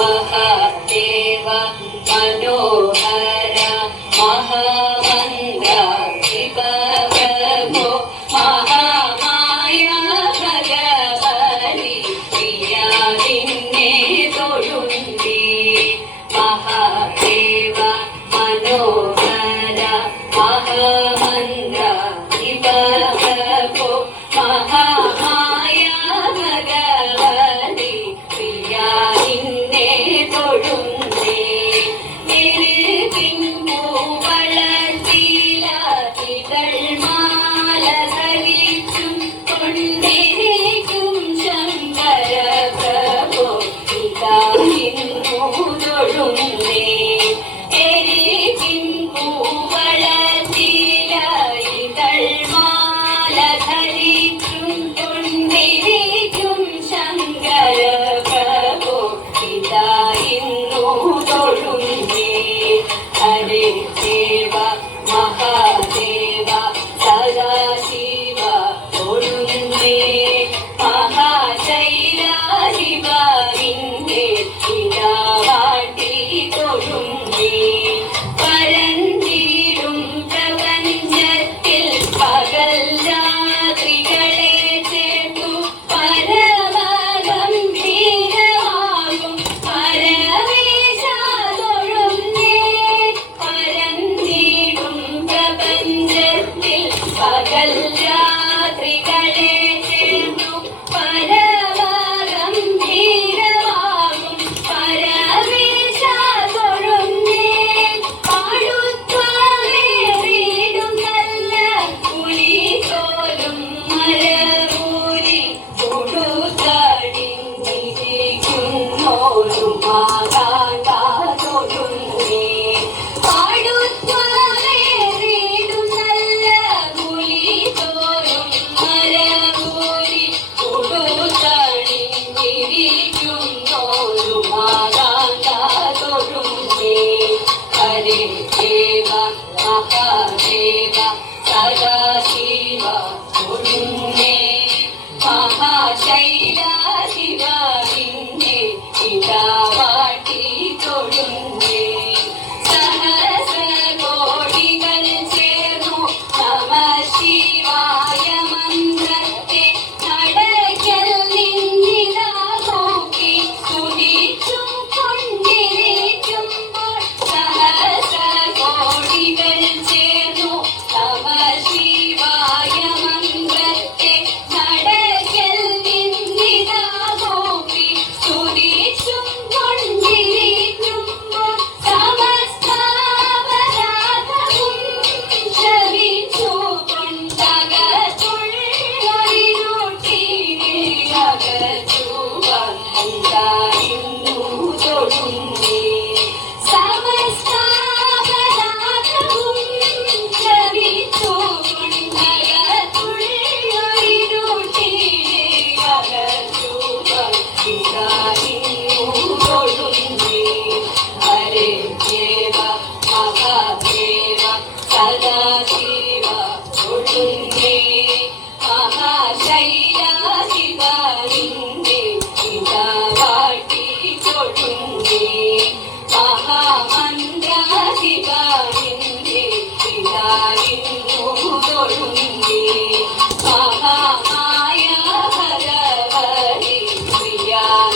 महादेव मनोहर महामंद्र शिवप्रभो महामाया भगवती प्रिया निन्ने तोळुन्नी महादेव मनोहर महामंद्र शिवप्रभो महामाया भगवती प्रिया निन्ने तोळुन्नी ൊഴുന്നേ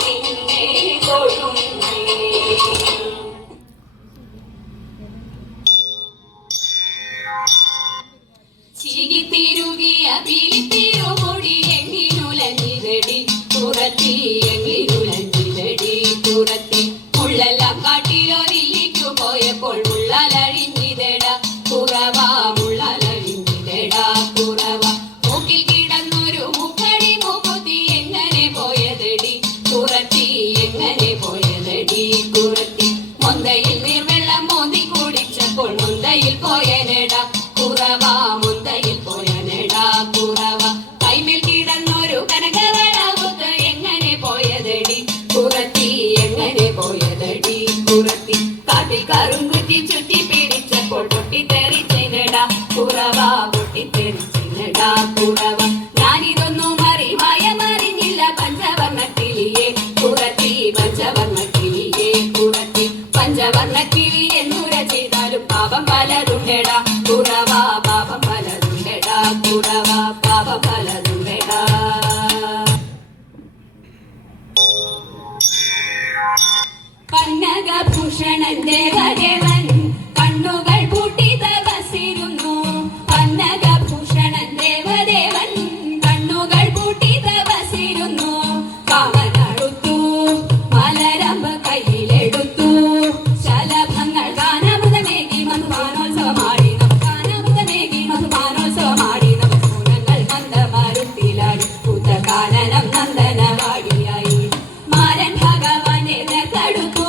നിന്നെ തൊഴുന്നേ. ചികിത്തിരുകിയ പിരിത്തിരുമുടി എങ്ങിനുലഞ്ഞിതടി പുറത്തി എങ്ങിനുലഞ്ഞിതടി പുറത്തി മുള്ളെല്ലാം കാട്ടിലൊരില്ലിക്കു പോയപ്പോൾ മുള്ളലഴിഞ്ഞിതട കുറവ മുള്ളലഴിഞ്ഞിതട കുറവ മൂക്കിൽ കിടന്നൊരു മുക്കടി മൂക്കുത്തി എങ്ങനെ പോയതടി കുറത്തി എങ്ങനെ പോയതടി കുറത്തി മൊന്തയിൽ നീർവെള്ളം മോന്തി കുടിച്ചപ്പോൾ മൊന്തയിൽ പോയനട കുറവ മുന്തയിൽ പോയനട കുറവ കൈമേൽ കിടന്നൊരു കനകവളവുത്ത് എങ്ങനെ പോയതടി കുറത്തി എങ്ങനെ പോയതടി കുറത്തി കാട്ടിൽ കറുങ്കുറ്റി ചുറ്റി പിടിച്ചപ്പോൾ പൊട്ടിത്തെറിച്ചിനട കുറവ പൊട്ടിത്തെറിച്ചിനട കുറവ ഞാനിതൊന്നും മറിഞ്ഞില്ല പഞ്ചവർണ്ണക്കിളിയെ കുറത്തി പഞ്ചവർണ്ണക്കിളിയെ കുറത്തി പഞ്ചവർണ്ണക്കിളി എന്നുര ചെയ്താലും പാപം പലതുണ്ടട കുറവ പാപം പലതുണ്ടട കുറവ പാപം പലതുണ്ടട. പന്നകഭൂഷണൻ ദേവദേവൻ കണ്ണുകൾ പൂട്ടി തപസ്സിരുന്നു. പന്നകഭൂഷണൻ ദേവദേവൻ കണ്ണുകൾ പൂട്ടി തപസ്സിരുന്നു. കാമനടുത്തു മലരമ്പ് കയ്യിലെടുത്തു ശലഭങ്ങൾ ഗാനമൃതമേകി മധുപാനോത്സവമാടി ഗാനമൃതമേകി മധുപാനോത്സവമാടി നവസൂനങ്ങൾ മന്ദമരുത്തിലാടി ഭൂതകാനനം നന്ദനവാടിയായി. മാരൻ ഭഗവാനെ നേർത്തെടുത്തു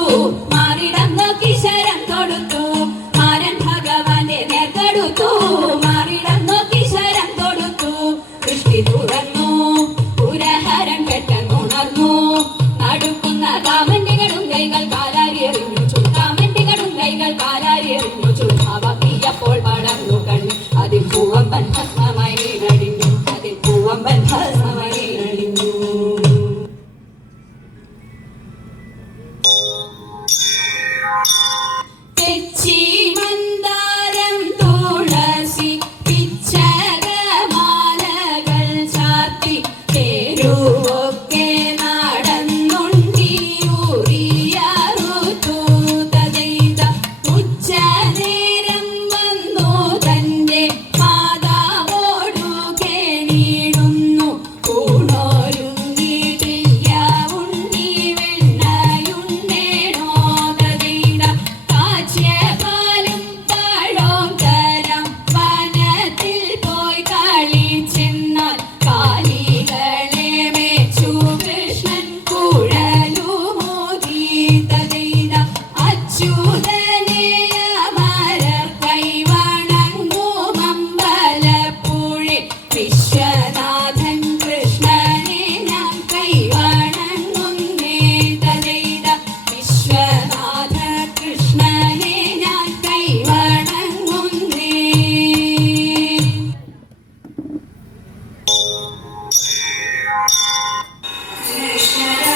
മാറിടം നോക്കി ശരം തൊടുത്തു. മാരൻ ഭഗവാനെ നേർത്തെടുത്തു മാറിടം നോക്കി ശരം തൊടുത്തു. ദൃഷ്ടി തുറന്നു പുരഹരം പെട്ടെന്നുണർന്നു. നടുക്കുന്ന കാമന്റികളും കൈകൾ കാലാരി എറിഞ്ഞു കാമന്റികളും കൈകൾ കാലാരി എറിഞ്ഞു ചുമ്മാവാക്കിയപ്പോൾ പടർന്നു കണ്ണു. അതിൽ പൂവമ്പൻ ഭസ്മമായി വീണടിഞ്ഞു. അതിൽ പൂവമ്പൻ ഭസ്മമായി വീണടിഞ്ഞു. തെച്ചി മന്ദാരം തുളസി പിച്ചകമാലകൾ ചാർത്തി തെരുവൊക്കെ നടന്നുണ്ടിയൂറിയാറുത്തു തദൈത. ഉച്ചനേരം വന്നു തന്റെ മാതാവോടു കേണിടുന്നു. ൂണോരുങ്ങിയിട്ടില്ല ഉണ്ണി വെണ്ണയുണ്ടേണോ തദൈത. കാച്ചിയ പാലും പഴവും തരം വനത്തിൽ പോയി കളിച്ചെന്നാൽ കാലികളെ മേച്ചു കൃഷ്ണൻ കുഴലുമോതി തദൈത. അച്യുതനെ അമരർ കൈവണങ്ങും അമ്പലപ്പുഴെ വിശ്വനാഥൻ കൃഷ്ണനെ ഞാൻ കൈവണങ്ങുന്നേ തദൈത. വിശ്വനാഥ കൃഷ്ണനെ ഞാൻ കൈവണങ്ങുന്നേ. കൃഷ്ണ